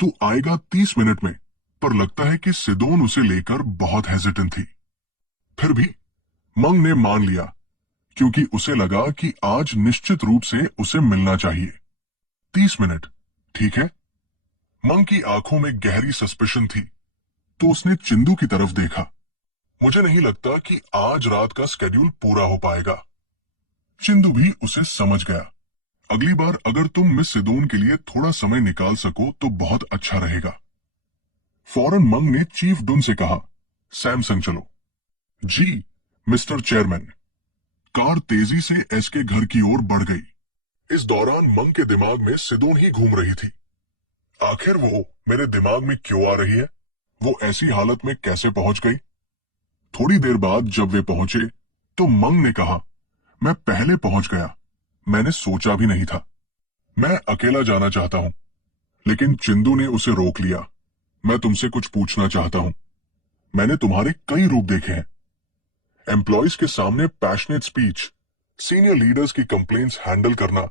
तू आएगा 30 मिनट में, पर लगता है कि सिदोन उसे लेकर बहुत हेजिटेंट थी। फिर भी मंग ने मान लिया, क्योंकि उसे लगा कि आज निश्चित रूप से उसे मिलना चाहिए। 30 मिनट, ठीक है। मंग की आंखों में गहरी सस्पिशन थी, तो उसने चिंदू की तरफ देखा। मुझे नहीं लगता कि आज रात का स्केड्यूल पूरा हो पाएगा। चिंदू भी उसे समझ गया। अगली बार अगर तुम मिस सिदोन के लिए थोड़ा समय निकाल सको तो बहुत अच्छा रहेगा। फौरन मंग ने चीफ डुन से कहा, सैमसंग चलो। जी मिस्टर चेयरमैन। कार तेजी से एस के घर की ओर बढ़ गई। इस दौरान मंग के दिमाग में सिदोन ही घूम रही थी। आखिर वो मेरे दिमाग में क्यों आ रही है? वो ऐसी हालत में कैसे पहुंच गई? थोड़ी देर बाद जब वे पहुंचे तो मंग ने कहा, मैं पहले पहुंच गया। मैंने सोचा भी नहीं था। मैं अकेला जाना चाहता हूं। लेकिन चिंदू ने उसे रोक लिया। मैं तुमसे कुछ पूछना चाहता हूं। मैंने तुम्हारे कई रूप देखे हैं। एम्प्लॉयज के सामने पैशनेट स्पीच, सीनियर लीडर्स की कंप्लेंट्स हैंडल करना,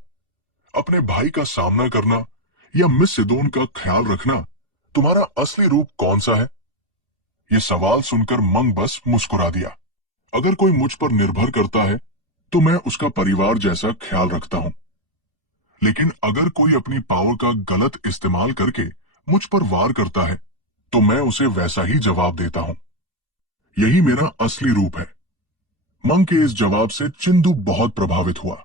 अपने भाई का सामना करना या मिस सिदोन का ख्याल रखना, तुम्हारा असली रूप कौन सा है? ये सवाल सुनकर मंग बस मुस्कुरा दिया। अगर कोई मुझ पर निर्भर करता है तो मैं उसका परिवार जैसा ख्याल रखता हूं। लेकिन अगर कोई अपनी पावर का गलत इस्तेमाल करके मुझ पर वार करता है तो मैं उसे वैसा ही जवाब देता हूं। यही मेरा असली रूप है। मंग के इस जवाब से चिंदू बहुत प्रभावित हुआ।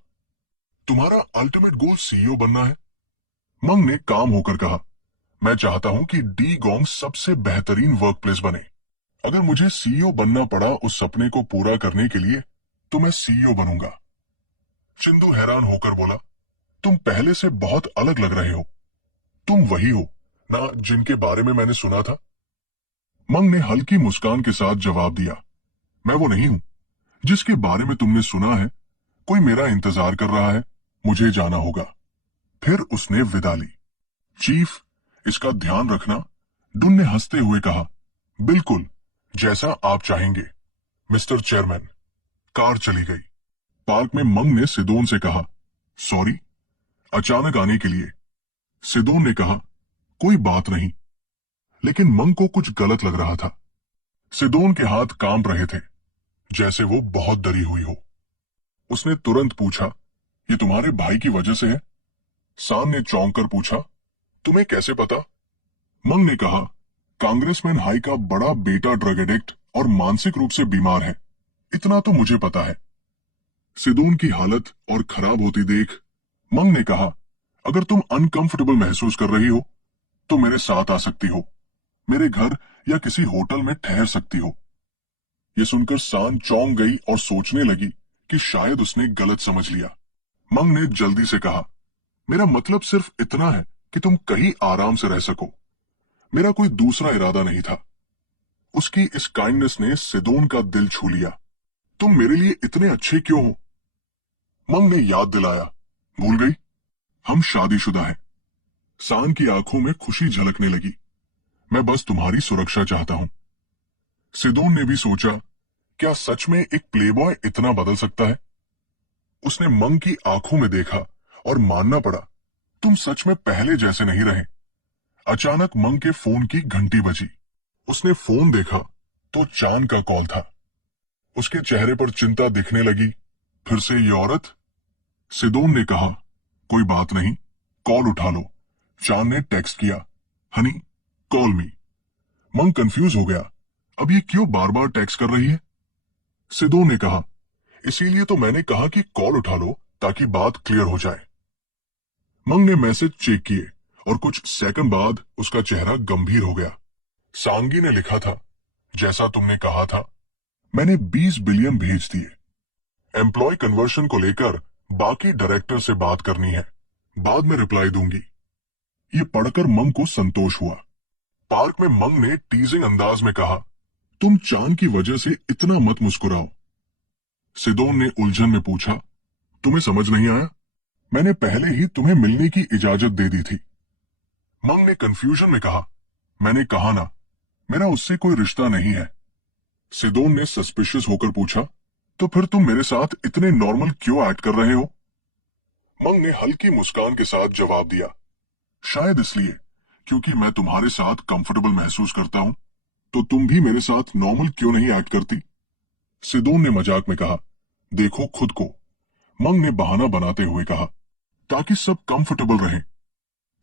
तुम्हारा अल्टीमेट गोल सीईओ बनना है? मंग ने काम होकर कहा, मैं चाहता हूं कि डी गोंग सबसे बेहतरीन वर्कप्लेस बने। अगर मुझे सीईओ बनना पड़ा उस सपने को पूरा करने के लिए तो मैं सीईओ बनूंगा। चिंदू हैरान होकर बोला, तुम पहले से बहुत अलग लग रहे हो। तुम वही हो ना जिनके बारे में मैंने सुना था? मंग ने हल्की मुस्कान के साथ जवाब दिया, मैं वो नहीं हूं जिसके बारे में तुमने सुना है। कोई मेरा इंतजार कर रहा है, मुझे जाना होगा। फिर उसने विदा ली। चीफ, इसका ध्यान रखना, डुन ने हंसते हुए कहा। बिल्कुल, जैसा आप चाहेंगे मिस्टर चेयरमैन। कार चली गई। पार्क में मंग ने सिदोन से कहा, सॉरी अचानक आने के लिए। सिदोन ने कहा, कोई बात नहीं। लेकिन मंग को कुछ गलत लग रहा था। सिदोन के हाथ कांप रहे थे, जैसे वो बहुत डरी हुई हो। उसने तुरंत पूछा, ये तुम्हारे भाई की वजह से है? सान ने चौंक कर पूछा, तुम्हें कैसे पता? मंग ने कहा, कांग्रेसमैन हाई का बड़ा बेटा ड्रग एडिक्ट और मानसिक रूप से बीमार है, इतना तो मुझे पता है। सिदोन की हालत और खराब होती देख मंग ने कहा, अगर तुम अनकंफर्टेबल महसूस कर रही हो तो मेरे साथ आ सकती हो। मेरे घर या किसी होटल में ठहर सकती हो। यह सुनकर सान चौंक गई और सोचने लगी कि शायद उसने गलत समझ लिया। मंग ने जल्दी से कहा, मेरा मतलब सिर्फ इतना है कि तुम कहीं आराम से रह सको। मेरा कोई दूसरा इरादा नहीं था। उसकी इस काइंडनेस ने सिदोन का दिल छू लिया। तुम मेरे लिए इतने अच्छे क्यों हो? मंग ने याद दिलाया, भूल गई? हम शादीशुदा हैं। सान की आंखों में खुशी झलकने लगी। मैं बस तुम्हारी सुरक्षा चाहता हूं। सिदोन ने भी सोचा, क्या सच में एक प्लेबॉय इतना बदल सकता है? उसने मंग की आंखों में देखा और मानना पड़ा, तुम सच में पहले जैसे नहीं रहे। अचानक मंग के फोन की घंटी बजी। उसने फोन देखा तो चांद का कॉल था। उसके चेहरे पर चिंता दिखने लगी। फिर से ये औरत? सिदोन ने कहा, कोई बात नहीं, कॉल उठा लो। चांद ने टेक्स्ट किया, हनी कॉल मी। मंग कंफ्यूज हो गया, अब ये क्यों बार बार टेक्स्ट कर रही है? सिदोन ने कहा, इसीलिए तो मैंने कहा कि कॉल उठा लो ताकि बात क्लियर हो जाए। मंग ने मैसेज चेक किए और कुछ सेकंड बाद उसका चेहरा गंभीर हो गया। सांगी ने लिखा था, जैसा तुमने कहा था, मैंने 20 बिलियन भेज दिए। एम्प्लॉय कन्वर्शन को लेकर बाकी डायरेक्टर से बात करनी है, बाद में रिप्लाई दूंगी। ये पढ़कर मंग को संतोष हुआ। पार्क में मंग ने टीजिंग अंदाज में कहा, तुम चांद की वजह से इतना मत मुस्कुराओ। सिदोन ने उलझन में पूछा, तुम्हें समझ नहीं आया? मैंने पहले ही तुम्हें मिलने की इजाजत दे दी थी। मंग ने कंफ्यूजन में कहा, मैंने कहा ना, मेरा उससे कोई रिश्ता नहीं है। सिदोन ने सस्पिशियस होकर पूछा, तो फिर तुम मेरे साथ इतने नॉर्मल क्यों एक्ट कर रहे हो? मंग ने हल्की मुस्कान के साथ जवाब दिया, शायद इसलिए क्योंकि मैं तुम्हारे साथ कंफर्टेबल महसूस करता हूं, तो तुम भी मेरे साथ नॉर्मल क्यों नहीं एक्ट करती? सिदोन ने मजाक में कहा। देखो खुद को, मंग ने बहाना बनाते हुए कहा, ताकि सब कंफर्टेबल रहें।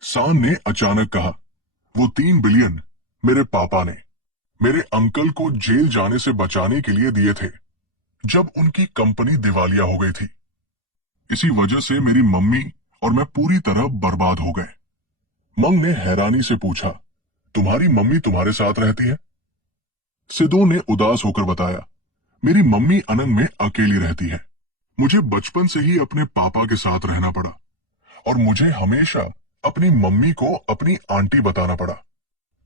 सान ने अचानक कहा, वो 3 बिलियन मेरे पापा ने मेरे अंकल को जेल जाने से बचाने के लिए दिए थे, जब उनकी कंपनी दिवालिया हो गई थी। इसी वजह से मेरी मम्मी और मैं पूरी तरह बर्बाद हो गए। मंग ने हैरानी से पूछा, तुम्हारी मम्मी तुम्हारे साथ रहती है? सिदो ने उदास होकर बताया, मेरी मम्मी अनंग में अकेली रहती है। मुझे बचपन से ही अपने पापा के साथ रहना पड़ा और मुझे हमेशा अपनी मम्मी को अपनी आंटी बताना पड़ा।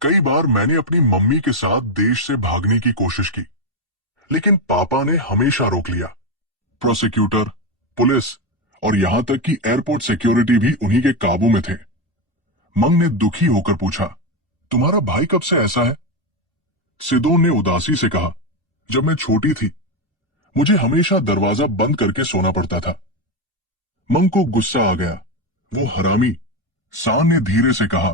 कई बार मैंने अपनी मम्मी के साथ देश से भागने की कोशिश की, लेकिन पापा ने हमेशा रोक लिया। प्रोसिक्यूटर, पुलिस और यहां तक कि एयरपोर्ट सिक्योरिटी भी उन्हीं के काबू में थे। मंग ने दुखी होकर पूछा, तुम्हारा भाई कब से ऐसा है? सिदोन ने उदासी से कहा, जब मैं छोटी थी मुझे हमेशा दरवाजा बंद करके सोना पड़ता था। मंग को गुस्सा आ गया। वो हरामी, सान ने धीरे से कहा।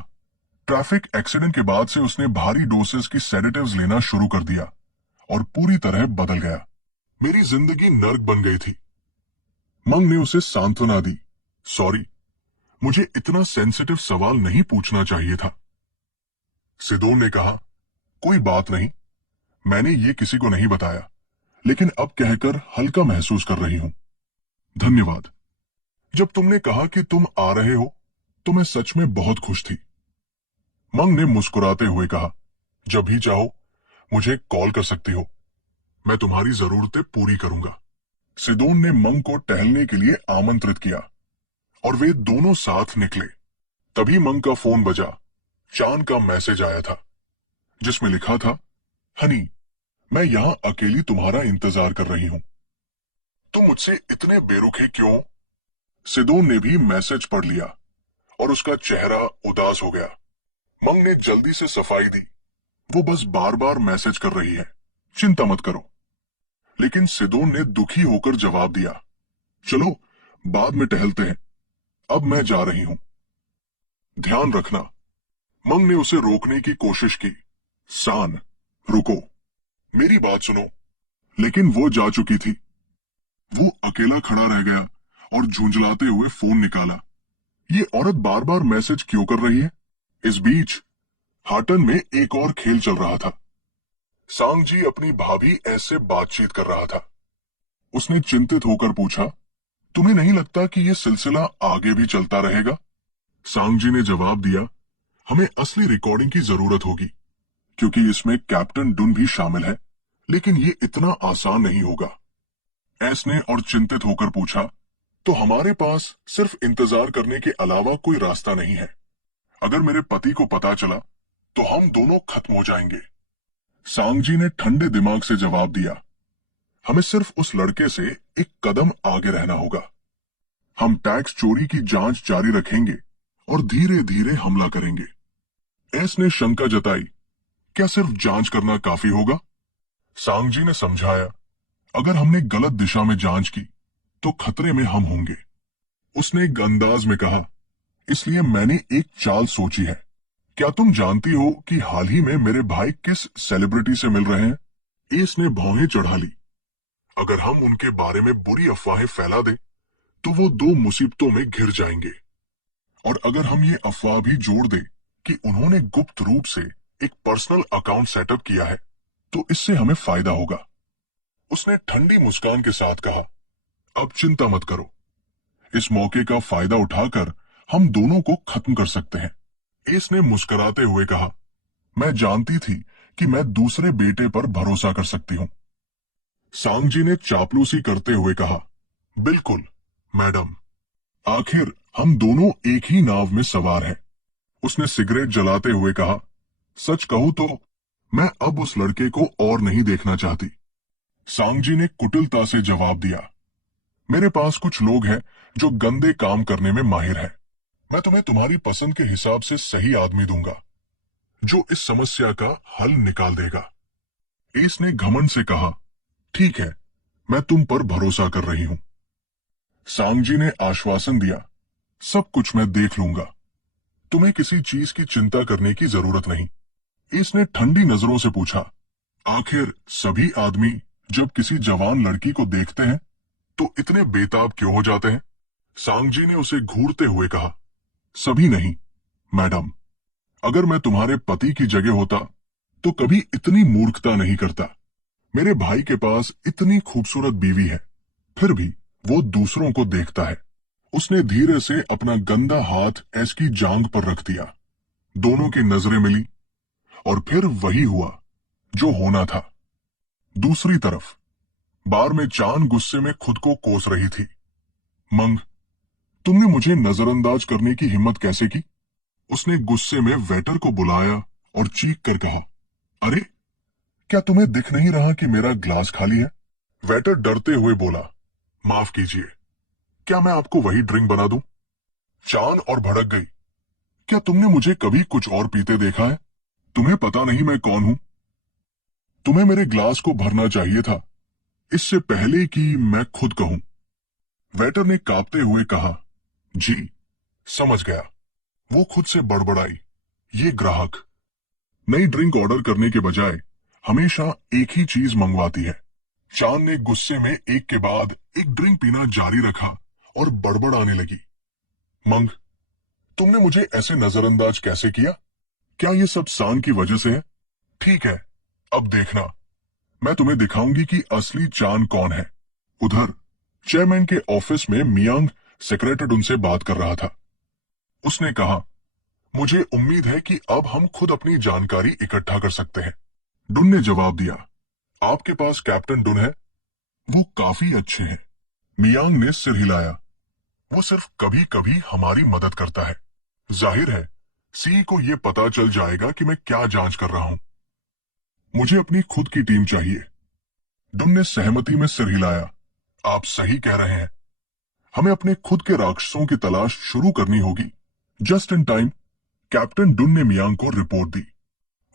ट्रैफिक एक्सीडेंट के बाद से उसने भारी डोसेस की सेडेटिव्स लेना शुरू कर दिया और पूरी तरह बदल गया। मेरी जिंदगी नर्क बन गई थी। मंग ने उसे सांत्वना दी। सॉरी, मुझे इतना सेंसिटिव सवाल नहीं पूछना चाहिए था। सिदोन ने कहा, कोई बात नहीं, मैंने ये किसी को नहीं बताया, लेकिन अब कहकर हल्का महसूस कर रही हूं। धन्यवाद। जब तुमने कहा कि तुम आ रहे हो तो मैं सच में बहुत खुश थी। मंग ने मुस्कुराते हुए कहा, जब भी चाहो मुझे कॉल कर सकती हो, मैं तुम्हारी जरूरतें पूरी करूंगा। सिदोन ने मंग को टहलने के लिए आमंत्रित किया और वे दोनों साथ निकले। तभी मंग का फोन बजा। चांद का मैसेज आया था, जिसमें लिखा था, हनी, मैं यहां अकेली तुम्हारा इंतजार कर रही हूं। तुम मुझसे इतने बेरुखे क्यों? सिदोन ने भी मैसेज पढ़ लिया और उसका चेहरा उदास हो गया। मंग ने जल्दी से सफाई दी, वो बस बार बार मैसेज कर रही है, चिंता मत करो। लेकिन सिदोन ने दुखी होकर जवाब दिया, चलो बाद में टहलते हैं, अब मैं जा रही हूं। ध्यान रखना। मंग ने उसे रोकने की कोशिश की। सान, रुको, मेरी बात सुनो। लेकिन वो जा चुकी थी। वो अकेला खड़ा रह गया और झुंझलाते हुए फोन निकाला। ये औरत बार बार मैसेज क्यों कर रही है? इस बीच हाटन में एक और खेल चल रहा था। सांगजी अपनी भाभी ऐसे बातचीत कर रहा था। उसने चिंतित होकर पूछा, तुम्हें नहीं लगता कि यह सिलसिला आगे भी चलता रहेगा? सांगजी ने जवाब दिया, हमें असली रिकॉर्डिंग की जरूरत होगी, क्योंकि इसमें कैप्टन डुन भी शामिल है, लेकिन ये इतना आसान नहीं होगा। एस ने और चिंतित होकर पूछा, तो हमारे पास सिर्फ इंतजार करने के अलावा कोई रास्ता नहीं है। अगर मेरे पति को पता चला तो हम दोनों खत्म हो जाएंगे। सांगजी ने ठंडे दिमाग से जवाब दिया, हमें सिर्फ उस लड़के से एक कदम आगे रहना होगा। हम टैक्स चोरी की जांच जारी रखेंगे और धीरे धीरे हमला करेंगे। एस ने शंका जताई, क्या सिर्फ जांच करना काफी होगा? सांगजी ने समझाया, अगर हमने गलत दिशा में जांच की तो खतरे में हम होंगे। उसने एक अंदाज में कहा, इसलिए मैंने एक चाल सोची है। क्या तुम जानती हो कि हाल ही में मेरे भाई किस सेलिब्रिटी से मिल रहे हैं? एस ने भौहें चढ़ा ली। अगर हम उनके बारे में बुरी अफवाहें फैला दें तो वो 2 मुसीबतों में घिर जाएंगे। और अगर हम ये अफवाह भी जोड़ दें कि उन्होंने गुप्त रूप से एक पर्सनल अकाउंट सेटअप किया है, तो इससे हमें फायदा होगा। उसने ठंडी मुस्कान के साथ कहा, अब चिंता मत करो, इस मौके का फायदा उठाकर हम दोनों को खत्म कर सकते हैं। एस ने मुस्कुराते हुए कहा, मैं जानती थी कि मैं दूसरे बेटे पर भरोसा कर सकती हूं। सांगजी ने चापलूसी करते हुए कहा, बिल्कुल मैडम, आखिर हम दोनों एक ही नाव में सवार हैं। उसने सिगरेट जलाते हुए कहा, सच कहूं तो मैं अब उस लड़के को और नहीं देखना चाहती। सांगजी ने कुटिलता से जवाब दिया, मेरे पास कुछ लोग हैं जो गंदे काम करने में माहिर हैं। मैं तुम्हें तुम्हारी पसंद के हिसाब से सही आदमी दूंगा, जो इस समस्या का हल निकाल देगा। एस ने घमंड से कहा, ठीक है, मैं तुम पर भरोसा कर रही हूं। सांगजी ने आश्वासन दिया, सब कुछ मैं देख लूंगा। तुम्हें किसी चीज की चिंता करने की जरूरत नहीं। इसने ठंडी नजरों से पूछा, आखिर सभी आदमी जब किसी जवान लड़की को देखते हैं तो इतने बेताब क्यों हो जाते हैं? सांगजी ने उसे घूरते हुए कहा, सभी नहीं मैडम, अगर मैं तुम्हारे पति की जगह होता तो कभी इतनी मूर्खता नहीं करता। मेरे भाई के पास इतनी खूबसूरत बीवी है, फिर भी वो दूसरों को देखता है। उसने धीरे से अपना गंदा हाथ एस की जांघ पर रख दिया। दोनों की नजरें मिली और फिर वही हुआ जो होना था। दूसरी तरफ बार में चांद गुस्से में खुद को कोस रही थी। मंग, तुमने मुझे नजरअंदाज करने की हिम्मत कैसे की? उसने गुस्से में वेटर को बुलाया और चीख कर कहा, अरे क्या तुम्हें दिख नहीं रहा कि मेरा ग्लास खाली है? वेटर डरते हुए बोला, माफ कीजिए, क्या मैं आपको वही ड्रिंक बना दूं? चांद और भड़क गई, क्या तुमने मुझे कभी कुछ और पीते देखा है? तुम्हें पता नहीं मैं कौन हूं? तुम्हें मेरे ग्लास को भरना चाहिए था, इससे पहले कि मैं खुद कहूं। वेटर ने कांपते हुए कहा, जी समझ गया। वो खुद से बड़बड़ाई, ये ग्राहक नई ड्रिंक ऑर्डर करने के बजाय हमेशा एक ही चीज मंगवाती है। चांद ने गुस्से में एक के बाद एक ड्रिंक पीना जारी रखा और बड़बड़ाने लगी, मंग, तुमने मुझे ऐसे नजरअंदाज कैसे किया? क्या ये सब सांग की वजह से है? ठीक है, अब देखना, मैं तुम्हें दिखाऊंगी कि असली चांद कौन है। उधर चेयरमैन के ऑफिस में मियांग सेक्रेटरी उनसे बात कर रहा था। उसने कहा, मुझे उम्मीद है कि अब हम खुद अपनी जानकारी इकट्ठा कर सकते हैं। डुन ने जवाब दिया, आपके पास कैप्टन डुन है? वो काफी अच्छे हैं। मियांग ने सिर हिलाया, वो सिर्फ कभी कभी हमारी मदद करता है। जाहिर है सी को यह पता चल जाएगा कि मैं क्या जांच कर रहा हूं। मुझे अपनी खुद की टीम चाहिए। डुन ने सहमति में सिर हिलाया, आप सही कह रहे हैं, हमें अपने खुद के राक्षसों की तलाश शुरू करनी होगी। Just in time captain Doon ने मियांग को रिपोर्ट दी।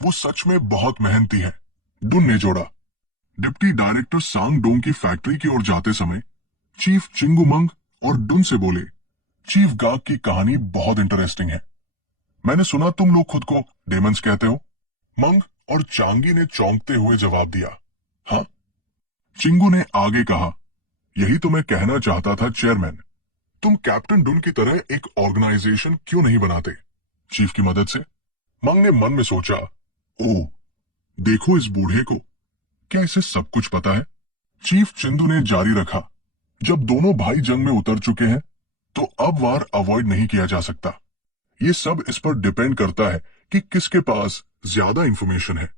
वो सच में बहुत मेहनती है, डुन ने जोड़ा। डिप्टी डायरेक्टर सांग डोंग की फैक्ट्री की ओर जाते समय चीफ चिंगुमंग और डुन से बोले, चीफ गाक की कहानी बहुत इंटरेस्टिंग है। मैंने सुना तुम लोग खुद को डेमंस कहते हो। मंग और चांगी ने चौंकते हुए जवाब दिया, हाँ। चिंगू ने आगे कहा, यही तो मैं कहना चाहता था चेयरमैन, तुम कैप्टन डुन की तरह एक ऑर्गेनाइजेशन क्यों नहीं बनाते, चीफ की मदद से? मंग ने मन में सोचा, ओह देखो इस बूढ़े को, क्या इसे सब कुछ पता है? चीफ चिंदू ने जारी रखा, जब दोनों भाई जंग में उतर चुके हैं तो अब वार अवॉइड नहीं किया जा सकता। ये सब इस पर डिपेंड करता है कि किसके पास ज्यादा इंफॉर्मेशन है।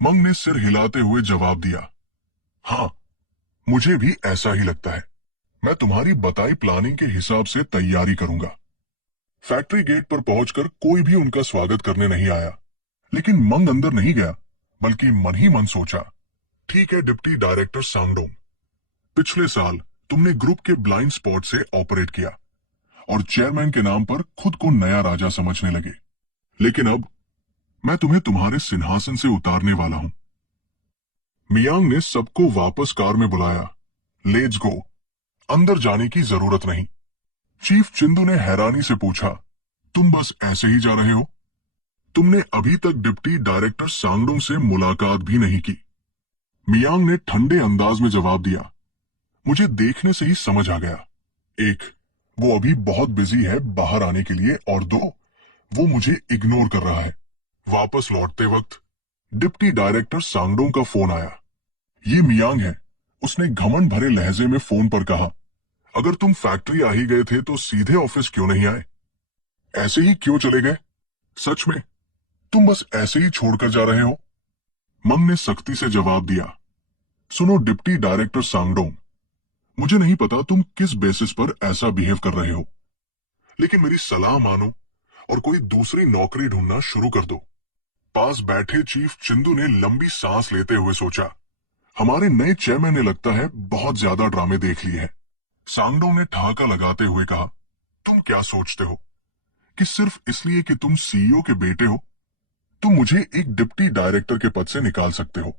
मंग ने सिर हिलाते हुए जवाब दिया, हाँ मुझे भी ऐसा ही लगता है। मैं तुम्हारी बताई प्लानिंग के हिसाब से तैयारी करूंगा। फैक्ट्री गेट पर पहुंचकर कोई भी उनका स्वागत करने नहीं आया, लेकिन मंग अंदर नहीं गया, बल्कि मन ही मन सोचा, ठीक है डिप्टी डायरेक्टर सांगडोंग, पिछले साल तुमने ग्रुप के ब्लाइंड स्पॉट से ऑपरेट किया और चेयरमैन के नाम पर खुद को नया राजा समझने लगे, लेकिन अब मैं तुम्हें तुम्हारे सिंहासन से उतारने वाला हूं। मियांग ने सबको वापस कार में बुलाया, लेट्स गो, अंदर जाने की जरूरत नहीं। चीफ चिंदू ने हैरानी से पूछा, तुम बस ऐसे ही जा रहे हो? तुमने अभी तक डिप्टी डायरेक्टर सांगडोंग से मुलाकात भी नहीं की। मियांग ने ठंडे अंदाज में जवाब दिया, मुझे देखने से ही समझ आ गया। एक, वो अभी बहुत बिजी है बाहर आने के लिए, और दो, वो मुझे इग्नोर कर रहा है। वापस लौटते वक्त डिप्टी डायरेक्टर सांगडोंग का फोन आया। ये मियांग है, उसने घमंड भरे लहजे में फोन पर कहा, अगर तुम फैक्ट्री आ ही गए थे तो सीधे ऑफिस क्यों नहीं आए? ऐसे ही क्यों चले गए? सच में तुम बस ऐसे ही छोड़कर जा रहे हो? मंग ने सख्ती से जवाब दिया, सुनो डिप्टी डायरेक्टर सांगडोंग, मुझे नहीं पता तुम किस बेसिस पर ऐसा बिहेव कर रहे हो, लेकिन मेरी सलाह मानो और कोई दूसरी नौकरी ढूंढना शुरू कर दो। पास बैठे चीफ चिंदू ने लंबी सांस लेते हुए सोचा, हमारे नए चेयरमैन ने लगता है बहुत ज्यादा ड्रामे देख लिए हैं। सांगडोंग ने ठहाका लगाते हुए कहा, तुम क्या सोचते हो कि सिर्फ इसलिए कि तुम सीईओ के बेटे हो तुम मुझे एक डिप्टी डायरेक्टर के पद से निकाल सकते हो?